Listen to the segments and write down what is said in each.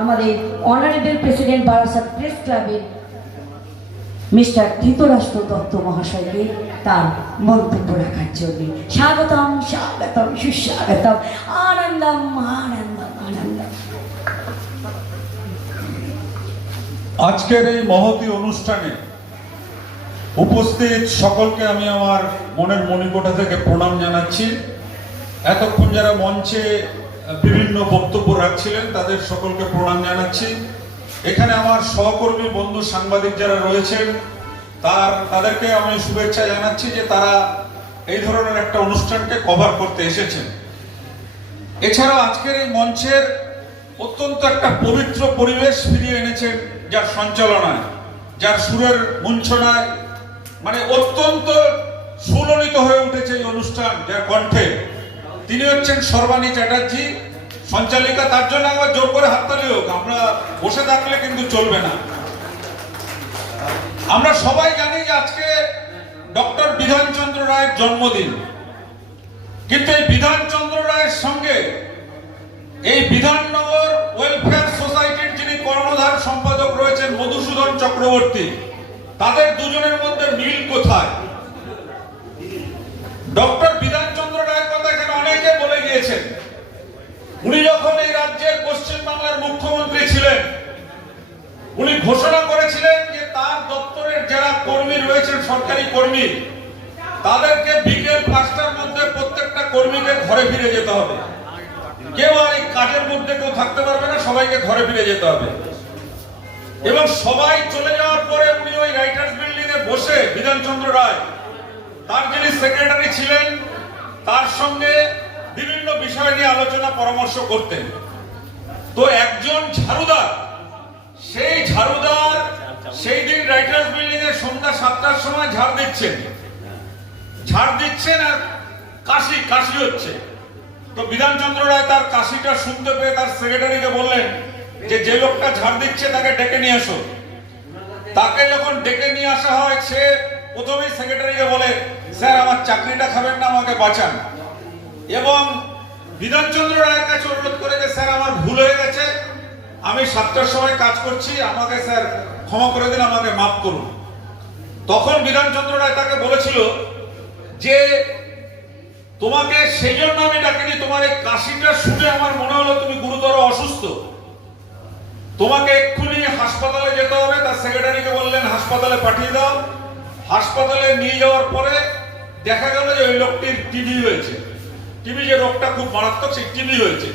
আমাদের honourable president Barasat press ক্লাবের mister Dhritarashtra Dutta মহাশয়কে তার মন্তব্য রাখার জন্য স্বাগতম স্বাগতম সুস্বাগতম। আনন্দম আনন্দম আনন্দম। আজকের এই মহতী অনুষ্ঠানে উপস্থিত সকলকে আমি আমার মনের মণিকোঠা থেকে প্রণাম জানাচ্ছি। এতক্ষণ যারা মঞ্চে বিভিন্ন বক্তব্য রাখছিলেন তাদের সকলকে প্রণাম জানাচ্ছি। এখানে আমার সহকর্মী বন্ধু সাংবাদিক যারা রয়েছেন তাদেরকে আমি শুভেচ্ছা জানাচ্ছি যে তারা এই ধরনের একটা অনুষ্ঠানকে কভার করতে এসেছেন। এছাড়া আজকের এই মঞ্চের অত্যন্ত একটা পবিত্র পরিবেশ ফিরিয়ে এনেছেন যার সঞ্চালনায়, যার সুরের মূর্ছনায় মানে অত্যন্ত সুললিত হয়ে উঠেছে এই অনুষ্ঠান, যার কণ্ঠে তিনি হচ্ছেন সর্বাণী চ্যাটার্জি সঞ্চালিকা। তার জন্য একবার জোর করে হাততালি হোক। আমরা বসে থাকলে কিন্তু চলবে না। আমরা সবাই জানি যে আজকে ডক্টর বিধানচন্দ্র রায়ের জন্মদিন, কিন্তু এই বিধানচন্দ্র রায়ের সঙ্গে এই বিধাননগর ওয়েলফেয়ার সোসাইটির যিনি কর্ণধার সম্পাদক রয়েছেন মধুসূদন চক্রবর্তী, তাদের দুজনের মধ্যে মিল কোথায়? ডক্টর বিধানচন্দ্র রায়ের কথা এখানে অনেকে বলে গিয়েছেন। উনি যখন এই রাজ্যের পশ্চিমবাংলার মুখ্যমন্ত্রী ছিলেন, উনি ঘোষণা করেছিলেন যে তার দপ্তরের যারা কর্মী রয়েছেন, সরকারি কর্মী, তাদেরকে বিকেল 5টার মধ্যে প্রত্যেকটা কর্মীকে ঘরে ফিরে যেতে হবে। কেউ আর এই কাজের মধ্যে কেউ থাকতে পারবে না, সবাইকে ঘরে ফিরে যেতে হবে। এবং সবাই চলে যাওয়ার পরে উনি ওই রাইটার্স বিল্ডিং এ বসে বিধানচন্দ্র রায় তার যিনি সেক্রেটারি ছিলেন তার সঙ্গে বিভিন্ন বিষয় নিয়ে আলোচনা পরামর্শ করতেন। তো একজন ঝাড়ুদার, সেই ঝাড়ুদার সেই দিন রাইটার্স বিল্ডিং এ সন্ধ্যা 7টার সময় ঝাড় দিচ্ছেন আর কাশি হচ্ছে। তো বিধানচন্দ্র রায় তার কাশিটা শুনতে পেয়ে তার সেক্রেটারিকে বললেন যে লোকটা ঝাড় দিচ্ছে তাকে ডেকে নিয়ে আসো। তাকে যখন ডেকে নিয়ে আসা হয়, সে প্রথমেই সেক্রেটারিকে বলে, স্যার আমার চাকরিটা খাবেন না, আমাকে বাঁচান। এবং বিধানচন্দ্র রায়ের কাছে অনুরোধ করে যে স্যার আমার ভুল হয়ে গেছে, আমি 7টার সময় কাজ করছি, আমাকে স্যার ক্ষমা করে দিন, আমাকে মাফ করুন। তখন বিধানচন্দ্র রায় তাকে বলেছিল যে তোমাকে সেই জন্য আমি ডাকিনি, তোমার এই কাশিটা শুনে আমার মনে হলো তুমি গুরুতর অসুস্থ, তোমাকে এক্ষুনি হাসপাতালে যেতে হবে। তার সেক্রেটারিকে বললেন হাসপাতালে পাঠিয়ে দাও। হাসপাতালে নিয়ে যাওয়ার পরে দেখা গেল যে ওই লোকটির টিবি হয়েছে। টিবি যে রোগটা খুব মারাত্মক, সেই টিবি হয়েছে।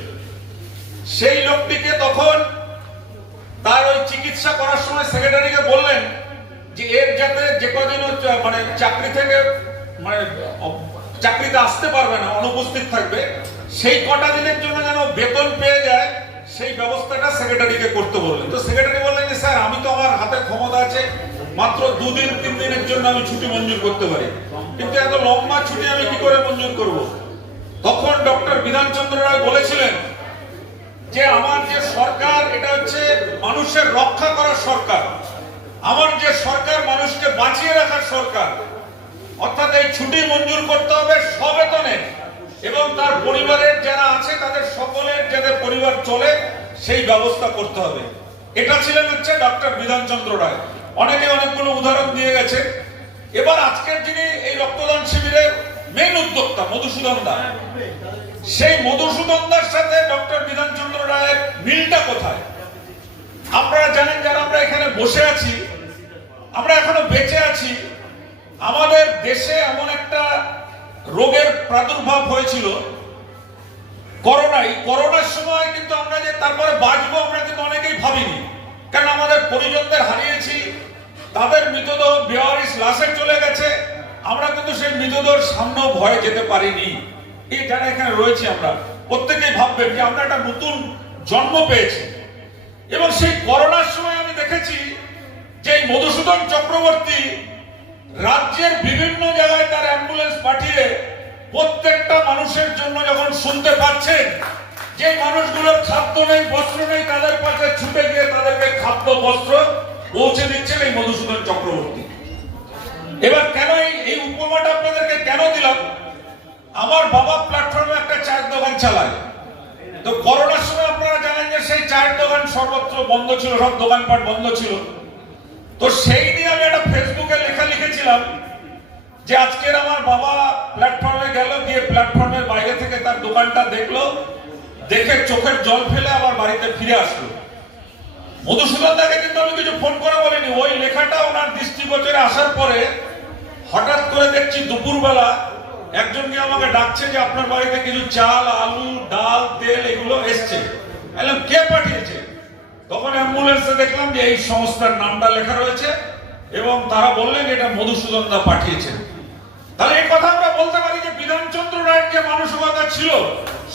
সেই লোকটিকে তখন তার ওই চিকিৎসা করার সময় সেক্রেটারিকে বললেন যে এর যাতে যে কদিন মানে চাকরি থেকে মানে চাকরিতে আসতে পারবে না, অনুপস্থিত থাকবে, সেই কটা দিনের জন্য যেন বেতন পেয়ে যায়, সেই ব্যবস্থাটা সেক্রেটারিকে করতে বললেন। তো সেক্রেটারি বললেন যে স্যার আমি তো আমার হাতে ক্ষমতা আছে, মাত্র 2 দিন 3 দিনের জন্য আমি ছুটি মঞ্জুর করতে পারি, কিন্তু এত লম্বা ছুটি আমি কি করে মঞ্জুর করব? তখন ডক্টর বিধানচন্দ্র রায় বলেছিলেন যে আমার যে সরকার, এটা হচ্ছে মানুষের রক্ষা করার সরকার, আমার যে সরকার মানুষকে বাঁচিয়ে রাখার সরকার, অর্থাৎ এই ছুটি মঞ্জুর করতে হবে সবেতনে, এবং তার পরিবারের যারা আছে তাদের সকলের যাতে পরিবার চলে সেই ব্যবস্থা করতে হবে। এটা ছিলেন হচ্ছে ডক্টর বিধানচন্দ্র রায়। অনেকে অনেকগুলো উদাহরণ দিয়ে গেছে। এবার আজকের যিনি এই রক্তদান শিবিরের মেন উদ্যোক্তা মধুসূদন দা, সেই মধুসূদন দার সাথে ডক্টর বিধানচন্দ্র রায়ের মিলটা কোথায়? আপনারা জানেন, যারা আমরা এখানে বসে আছি, আমরা এখনো বেঁচে আছি। আমাদের দেশে এমন একটা রোগের প্রাদুর্ভাব হয়েছিল করোনা। এই করোনার সময় কিন্তু আমরা যে তারপরে বাঁচবো আমরা কিন্তু অনেকেই ভাবিনি, কারণ আমাদের পরিজনদের হারিয়েছি, তাদের মৃতদেহ বেওয়ারিশ লাশে চলে গেছে। আমরা কিন্তু সেই মৃতদেহের সামনেও ভয়ে যেতে পারিনি। এই যারা এখানে রয়েছে আমরা প্রত্যেকেই ভাববেন যে আমরা একটা নতুন জন্ম পেয়েছি। এবং সেই করোনার সময় আমি দেখেছি যে মধুসূদন চক্রবর্তী রাজ্যের বিভিন্ন জায়গায় তার অ্যাম্বুলেন্স পাঠিয়ে প্রত্যেকটা মানুষের জন্য যখন শুনতে পাচ্ছেন যে মানুষগুলোর খাদ্য নেই, বস্ত্র নেই, তাদের কাছে ছুটে গিয়ে তাদেরকে খাদ্য বস্ত্র পৌঁছে দিচ্ছেন এই মধুসূদন চক্রবর্তী। এবার কেন এই উপমাটা আপনাদেরকে কেন দিলাম? আমার বাবা প্ল্যাটফর্মে একটা চায়ের দোকান চালায়। তো করোনার সময় আপনারা জানেন যে সেই চায়ের দোকান সর্বত্র বন্ধ ছিল, সব দোকানপাট বন্ধ ছিল। তো সেই নিয়ে আমি একটা ফেসবুকে লেখা লিখেছিলাম যে আজকের আমার বাবা প্ল্যাটফর্মে গেল, গিয়ে প্ল্যাটফর্মের বাইরে থেকে তার দোকানটা দেখলো, দেখে চোখের জল ফেলে আবার বাড়িতে ফিরে আসলো। মধুসূদন দাকে কিন্তু আমি কিছু ফোন করে বলিনি। ওই লেখাটা ওনার দৃষ্টিগোচরে আসার পরে হঠাৎ করে দেখছি দুপুরবেলা একজনকে আমাকে ডাকছে যে আপনার বাড়িতে কিছু চাল, আলু, ডাল, তেল এগুলো এসছে। বললাম কে পাঠিয়েছে? তখন অ্যাম্বুলেন্সে দেখলাম যে এই সংস্থার নামটা লেখা রয়েছে এবং তারা বললেন এটা মধুসূদন দা পাঠিয়েছেন। তাহলে এই কথা আমরা বলতে পারি যে বিধানচন্দ্র রায়ের যে মানসিকতা ছিল,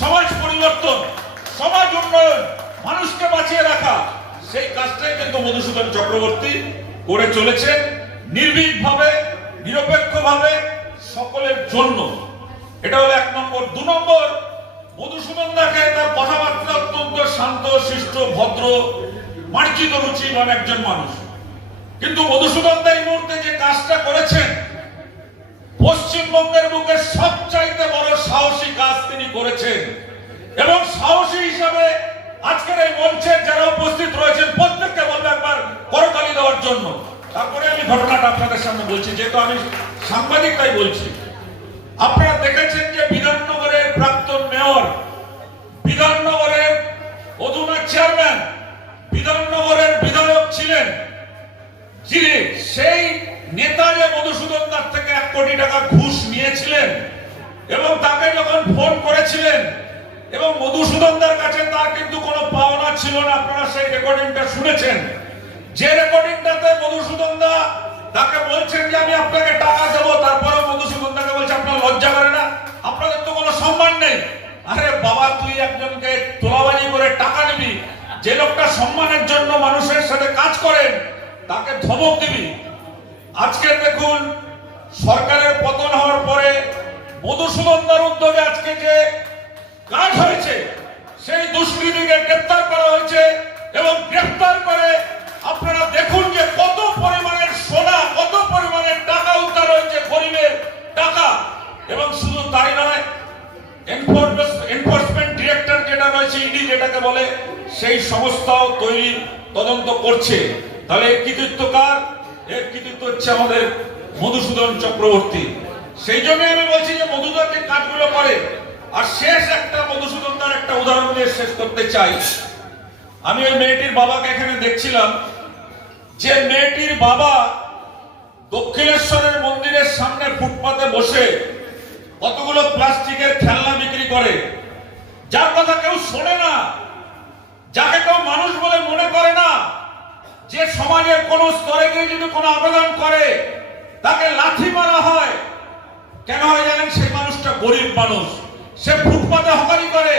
সমাজ পরিবর্তন, সমাজ উন্নয়ন, মানুষকে বাঁচিয়ে রাখা, সেই কাজটাই কিন্তু মধুসূদন চক্রবর্তী করে চলেছেন নির্ভীকভাবে, নিরপেক্ষভাবে, সকলের জন্য। এটা হলো 1 নম্বর। 2 নম্বর, মধুসূদন দাকে তার কথাবার্তা অত্যন্ত শান্ত, শিষ্ট, ভদ্র, মার্জিত রুচিবান একজন মানুষ। কিন্তু মধুসূদন দা এই মুহূর্তে যে কাজটা করেছেন, পশ্চিমবঙ্গের বুকে সবচাইতে বড় সাহসী কাজ তিনি করেছেন। এবং সাহসী হিসাবে আজকের এই মঞ্চে যারা উপস্থিত রয়েছেন প্রত্যেককে বলবো একবার করতালি দেওয়ার জন্য। তারপরে আমি ঘটনাটা আপনাদের সামনে বলছি, যেহেতু আমি সাংবাদিক তাই বলছি। আপনারা দেখেছেন যে বিধাননগরের প্রাক্তন মেয়র, বিধাননগরের অধুনা চেয়ারম্যান, বিধাননগরের বিধায়ক ছিলেন যিনি, সেই নেতা যে মধুসূদন দার থেকে 1 কোটি টাকা ঘুষ নিয়েছিলেন এবং তাকে যখন ফোন করেছিলেন এবং মধুসূদন দার কাছে তার কিন্তু কোনো পাওনা ছিল না, আপনারা সেই রেকর্ডিংটা শুনেছেন। যে রেকর্ডিংটাতে মধুসূদন দা তাকে বলছেন যে আমি আপনাকে টাকা দেবো, তারপরে মধুসূদন দাকে বলছে আপনার লজ্জা করে না? আপনাদের তো কোনো সম্মান নেই। আরে বাবা, তুই একজনকে তোলাবাজি করে টাকা নিবি, যে লোকটা সম্মানের জন্য মানুষের সাথে কাজ করেন তাকে ধমক দিবি? আজকে দেখুন, সরকারের পতন হওয়ার পরে মধুসূদন দার উদ্যোগে আজকে যে কাজ হয়েছে, সেই দুষ্কৃতীকে গ্রেফতার করা হয়েছে এবং গ্রেফতার করে আপনারা দেখুন যে কত পরিমাণের সোনা, কত পরিমাণের টাকা উদ্ধার হয়েছে, গরিবের টাকা। এবং শুধু তাই নয়, এনফোর্সমেন্ট ডিরেক্টর যেটা রয়েছে, ইডি যেটাকে বলে, সেই সংস্থাও তৈরি তদন্ত করছে। তাহলে এর কৃতিত্ব কার? এর কৃতিত্ব হচ্ছে আমাদের মধুসূদন চক্রবর্তী। সেই জন্য আমি বলছি যে মধুসূদন যে কাজগুলো করে। আর শেষ একটা মধুসূদন দার একটা উদাহরণ দিয়ে শেষ করতে চাই। আমি ওই মেয়েটির বাবাকে এখানে দেখছিলাম, যে মেয়েটির বাবা দক্ষিণেশ্বরের মন্দিরের সামনে ফুটপাতে বসে কতগুলো প্লাস্টিকের খেলনা বিক্রি করে, যার কথা কেউ শোনে না, যাকে কেউ মানুষ বলে মনে করে না। যে সমাজের কোন স্তরে গিয়ে যদি কোনো আবেদন করে তাকে লাঠি মারা হয়। কেন হয় জানেন? সেই মানুষটা গরিব মানুষ, সে ফুটপাতে হকারি করে,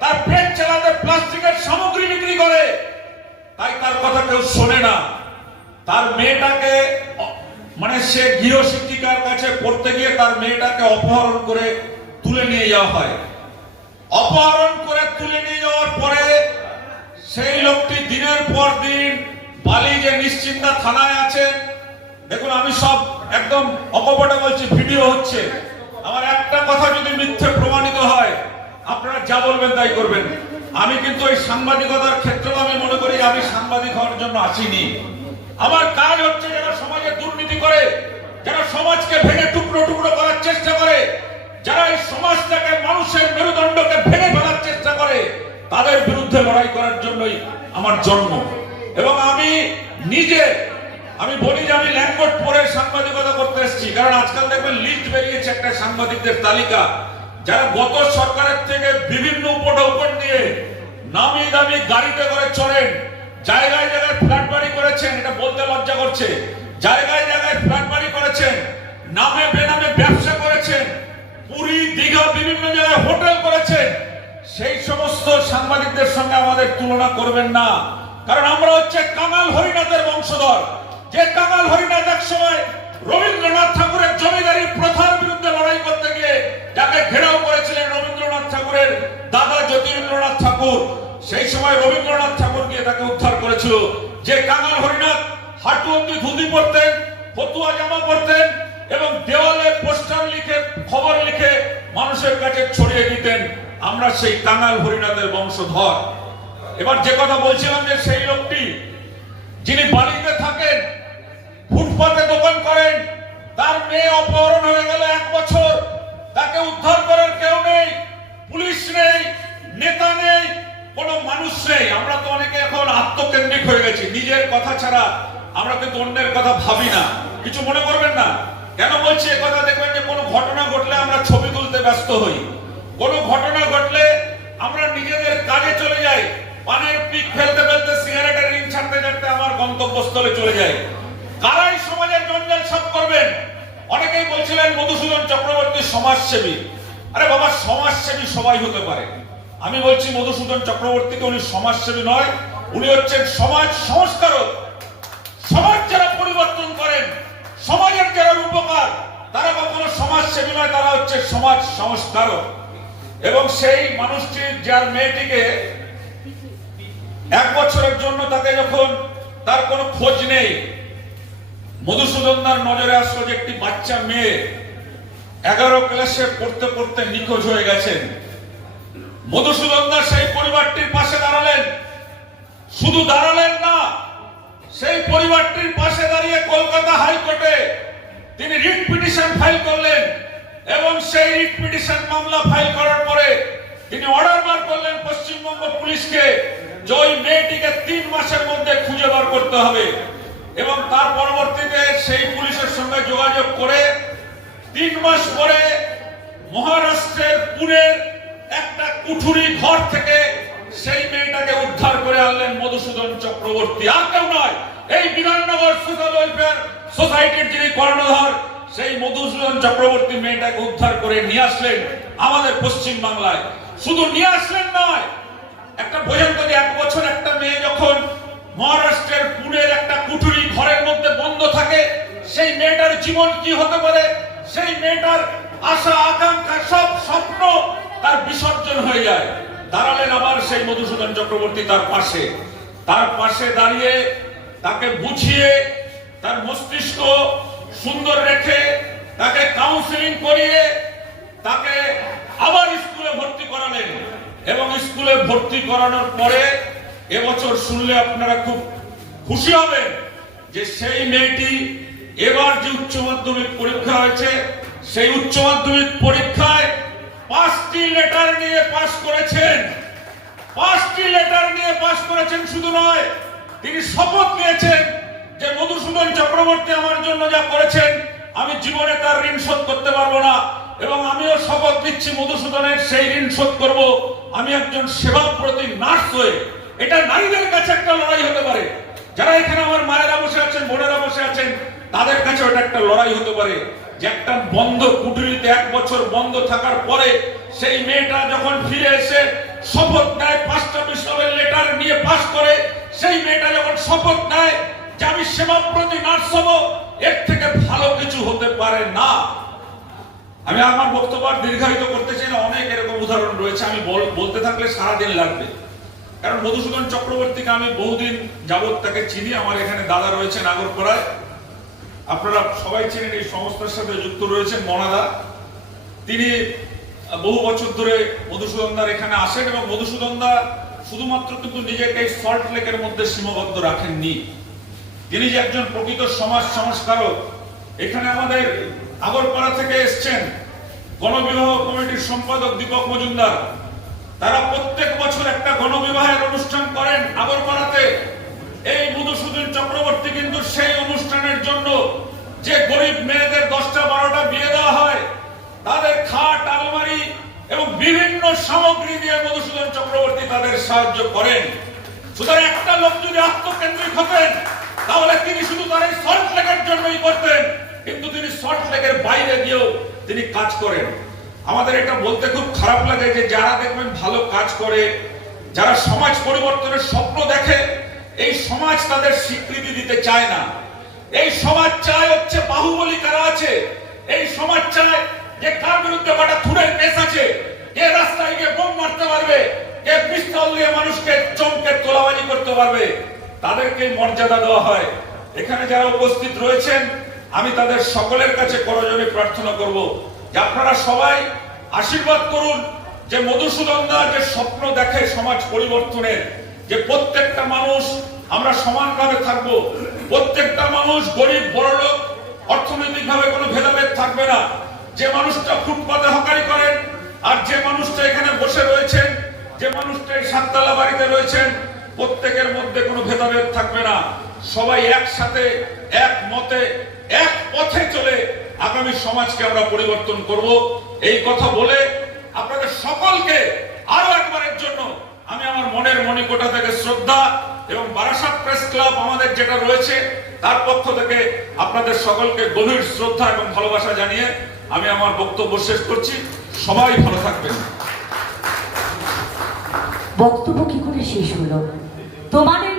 তার পেট চালাতে প্লাস্টিকের সামগ্রী বিক্রি করে, তাই তার কথা কেউ শোনে না। তার মেয়েটাকে, মানে সে গৃহ শিক্ষিকার কাছে পড়তে গিয়ে তার মেয়েটাকে অপহরণ করে তুলে নিয়ে যাওয়া হয়। অপহরণ করে তুলে নিয়ে যাওয়ার পরে সেই লোকটি দিনের পর দিন বালি যে নিশ্চিন্তা থানায় আছেন। দেখুন, আমি সব একদম অকপটে বলছি, ভিডিও হচ্ছে। আমার একটা কথা যদি মিথ্যে প্রমাণিত হয়, আপনারা যা বলবেন তাই করবেন। আমি কিন্তু এই সাংবাদিকতার ক্ষেত্রেও আমি মনে করি আমি সাংবাদিক হওয়ার জন্য আসিনি। আমার কাজ হচ্ছে যারা সমাজে দুর্নীতি করে, যারা সমাজকে ভেঙে টুকরো টুকরো করার চেষ্টা করে, যারা এই সমাজটাকে, মানুষের মেরুদণ্ডকে ভেঙে ফেলার চেষ্টা করে, তাদের বিরুদ্ধে লড়াই করার জন্যই আমার জন্ম। এবং আমি নিজে, আমি বলি যে আমি ল্যাঙ্গট পরে সাংবাদিকতা করতে এসেছি। কারণ আজকাল দেখবেন লিস্ট বেরিয়েছে একটা সাংবাদিকদের তালিকা, যারা গত সরকারের থেকে বিভিন্ন উপঢৌকন নিয়ে নামি দামি গাড়িতে করে চড়েন, জায়গায় জায়গায় ফ্ল্যাট বাড়ি করেছেন, এটা বলতে লজ্জা করছে, জায়গায় জায়গায় ফ্ল্যাট বাড়ি করেছেন, নামে বেনামে ব্যবসা করেছেন, পুরী, দীঘা, বিভিন্ন জায়গায় হোটেল করেছেন। সেই সমস্ত সাংবাদিকদের সঙ্গে আমাদের তুলনা করবেন না। কারণ আমরা হচ্ছে কাঙাল হরিনাথের বংশধর। যে কাঙাল হরিনাথ এক সময় রবীন্দ্রনাথ ঠাকুরের জমিদারি প্রথার বিরুদ্ধে লড়াই করতে গিয়ে যাকে ঘেরাও করেছিলেন রবীন্দ্রনাথ ঠাকুরের দাদা জ্যোতিরিন্দ্রনাথ ঠাকুর, সেই সময় রবীন্দ্রনাথ ঠাকুর গিয়ে তাকে উদ্ধার করেছিল। যে কাঙাল হরিনাথ হাঁটু অব্দি ধুতি পরতেন, ফতুয়া জামা পরতেন এবং দেওয়ালে পোস্টার লিখে, খবর লিখে মানুষের কাছে ছড়িয়ে দিতেন। আমরা সেই কাঙাল হরিনাথের বংশধর। এবার যে কথা বলছিলাম যে সেই লোকটি যিনি বাড়িতে থাকেন, ফুটপাতে দোকান করেন, তার মেয়ে অপহরণ হয়ে গেল 1 বছর, তাকে উদ্ধার করার কেউ নেই, পুলিশ নেই, নেতা নেই, কোনো মানুষ নেই। আমরা তো অনেকে এখন আত্মকেন্দ্রিক হয়ে গেছি, নিজের কথা ছাড়া আমরা কিন্তু অন্যের কথা ভাবি না। কিছু মনে করবেন না। কেন বলছি এ কথা? দেখবেন যে কোনো ঘটনা ঘটলে আমরা ছবি তুলতে ব্যস্ত হই, কোনো ঘটনা ঘটলে আমরা নিজেদের কাজে চলে যাই, পানের পিক ফেলতে ফেলতে, সিগারেটের রিং ছাড়তে ছাড়তে আমার গন্তব্যস্থলে চলে যাই। কারাই সমাজের জঞ্জাল সাফ করবেন? অনেকেই বলছিলেন মধুসূদন চক্রবর্তী সমাজসেবী। আরে বাবা, সমাজসেবী সবাই হতে পারে। আমি বলছি মধুসূদন চক্রবর্তীকে উনি সমাজসেবী নয়, উনি হচ্ছেন সমাজ সংস্কারক। সমাজ যারা পরিবর্তন করেন, সমাজের যারা উপকার, তারা কখনো সমাজসেবী নয়, তারা হচ্ছে সমাজ সংস্কারক। এবং সেই মানুষটির, যার মেয়েটিকে 1 বছরের জন্য, তাকে যখন তার কোনো খোঁজ নেই, মধুসূদনদার নজরে আসলো যে একটি বাচ্চা মেয়ে 11 ক্লাসে পড়তে পড়তে নিখোঁজ হয়ে গেছেন। মধুসূদনদা সেই পরিবারটির পাশে দাঁড়ালেন। শুধু দাঁড়ালেন না, সেই পরিবারটির পাশে দাঁড়িয়ে কলকাতা হাইকোর্টে তিনি রিট পিটিশন ফাইল করলেন এবং সেই রিট পিটিশন মামলা ফাইল করার পরে তিনি অর্ডার বার করলেন পশ্চিমবঙ্গ পুলিশকে যে ওই মেয়েটিকে 3 মাসের মধ্যে খুঁজে বার করতে হবে। এবং তার পরবর্তীতে সেই পুলিশের সঙ্গে যোগাযোগ করে 3 মাস পরে মহারাষ্ট্রের পুনের একটা কুঠুরি ঘর থেকে সেই মেয়েটাকে উদ্ধার করে আনলেন মধুসূদন চক্রবর্তী। আর কেউ নয়, এই বিধাননগর সোশ্যাল ওয়েলফেয়ার সোসাইটির যিনি কর্ণধার, সেই মধুসূদন চক্রবর্তী মেয়েটাকে উদ্ধার করে নিয়ে আসলেন আমাদের পশ্চিম বাংলায়। শুধু নিয়ে আসলেন নয়, একটা বোঝেন তো যে 1 বছর একটা মেয়ে যখন মহারাষ্ট্রের পুনের একটা কুঠুরি ঘরের মধ্যে বন্ধ থাকে, সেই মেয়েটার জীবন কি হতে পারে, সেই মেয়েটার আশা আকাঙ্ক্ষা সব স্বপ্ন তার বিসর্জন হয়ে যায়। দাঁড়ালেন আবার সেই মধুসূদন চক্রবর্তী তার পাশে দাঁড়িয়ে তাকে বুঝিয়ে, তার মস্তিষ্ক সুন্দর রেখে, তাকে কাউন্সিলিং করিয়ে তাকে আবার স্কুলে ভর্তি করালেন। এবং স্কুলে ভর্তি করানোর পরে এবছর শুনলে আপনারা খুব খুশি হবেন যে সেই মেয়েটি এবার যে উচ্চ মাধ্যমিক পরীক্ষা হয়েছে, সেই উচ্চ মাধ্যমিক পরীক্ষায় 5টি লেটার নিয়ে পাস করেছেন। 5টি লেটার নিয়ে পাস করেছেন। শুধু নয়, তিনি শপথ নিয়েছেন যে মধুসূদন চক্রবর্তী আমার জন্য যা করেছেন, আমি জীবনে তার ঋণ শোধ করতে পারবো না। এবং আমিও শপথ নিচ্ছি মধুসূদনের সেই ঋণ শোধ করব আমি একজন সেবাব্রতী নার্স হয়ে। এটা নারীদের কাছে একটা লড়াই হতে পারে। যারা এখানে আমার মায়েরা বসে আছেন, বোনেরা বসে আছেন, তাদের কাছে ওটা একটা লড়াই হতে পারে যে একটা বন্ধ কুঠুরিতে 1 বছর বন্ধ থাকার পরে সেই মেয়েটা যখন ফিরে এসে শপথ নেয়, 5টা বিষয়ের লেটার নিয়ে পাস করে, সেই মেয়েটা যখন শপথ নেয় যে আমি সেবাব্রতী নার্স হব, এর থেকে ভালো কিছু হতে পারে না। আমি আমার বক্তব্য দীর্ঘায়িত করতে চাই না, অনেক এরকম উদাহরণ রয়েছে, আমি বলতে থাকলে সারাদিন লাগবে। কারণ মধুসূদন চক্রবর্তীকে আমি বহুদিন যাবৎ তাকে চিনি। আমার এখানে দাদা রয়েছে নাগরপাড়ায়, আপনারা সবাই চিনেন, এই সংস্থার সাথে যুক্ত রয়েছেন মনাদা। তিনি বহু বছর ধরে মধুসূদনদার এখানে আসেন এবং মধুসূদনদা শুধুমাত্র কিন্তু নিজেকে সল্ট লেকের মধ্যে সীমাবদ্ধ রাখেননি। তিনি যে একজন প্রকৃত সমাজ সংস্কারক। এখানে আমাদের আগরপাড়া থেকে এসছেন গণবিবাহ কমিটির সম্পাদক দীপক মজুমদার। তারা প্রত্যেক বছর একটা গণবিবাহের অনুষ্ঠান করেন আগরপাড়াতে। এই মধুসূদন চক্রবর্তী কিন্তু সেই অনুষ্ঠানের জন্য যে গরিব মেয়েদের 10টা 12টা বিয়ে দেওয়া হয়, তাদের খাট, আলমারি এবং বিভিন্ন সামগ্রী দিয়ে মধুসূদন চক্রবর্তী তাদের সাহায্য করেন। সুতরাং একটা লোক যদি আত্মকেন্দ্রিক হতেন, তাহলে তিনি শুধু তার এই সল্ট লেকের জন্যই করতেন, কিন্তু তিনি সল্ট লেকের বাইরে গিয়েও তিনি কাজ করেন। আমাদের এটা বলতে খুব খারাপ লাগে যে যারা দেখবেন ভালো কাজ করে, যারা সমাজ পরিবর্তনের স্বপ্ন দেখে, এই সমাজ তাদের স্বীকৃতি দিতে চায় না। এই সমাজ চায় হচ্ছে বাহুবলী কারা আছে, এই সমাজ চায় যে কার বিরুদ্ধে কটা খুনের কেস আছে, কে রাস্তায় গিয়ে বোম মারতে পারবে, কে পিস্তল দিয়ে মানুষকে চমকে তোলাবাজি করতে পারবে, তাদেরকে মর্যাদা দেওয়া হয়। এখানে যারা উপস্থিত রয়েছেন, আমি তাদের সকলের কাছে করজোড়ে প্রার্থনা করব যে আপনারা সবাই আশীর্বাদ করুন যে মধুসূদন দা যে স্বপ্ন দেখে সমাজ পরিবর্তনের, যে প্রত্যেকটা মানুষ আমরা সমানভাবে থাকবো, প্রত্যেকটা মানুষ গরিব বড়লোক অর্থনৈতিকভাবে কোনো ভেদাভেদ থাকবে না, যে মানুষটা ফুটপাতে হকারি করেন আর যে মানুষটা এখানে বসে রয়েছেন, যে মানুষটা এই সাততলা বাড়িতে রয়েছেন, প্রত্যেকের মধ্যে কোনো ভেদাভেদ থাকবে না। সবাই একসাথে এক মতে এক পথে চলে আগামী সমাজকে আমরা পরিবর্তন করব। এই কথা বলে আপনাদের সকলকে আরো একবারের জন্য আমি আমার মনের মণিকোঠা থেকে শ্রদ্ধা এবং বারাসাত প্রেস ক্লাব আমাদের যেটা রয়েছে তার পক্ষ থেকে আপনাদের সকলকে গভীর শ্রদ্ধা এবং ভালোবাসা জানিয়ে আমি আমার বক্তব্য শেষ করছি। সবাই ভালো থাকবেন। বক্তব্য কি করে শেষ হলো? তোমাদের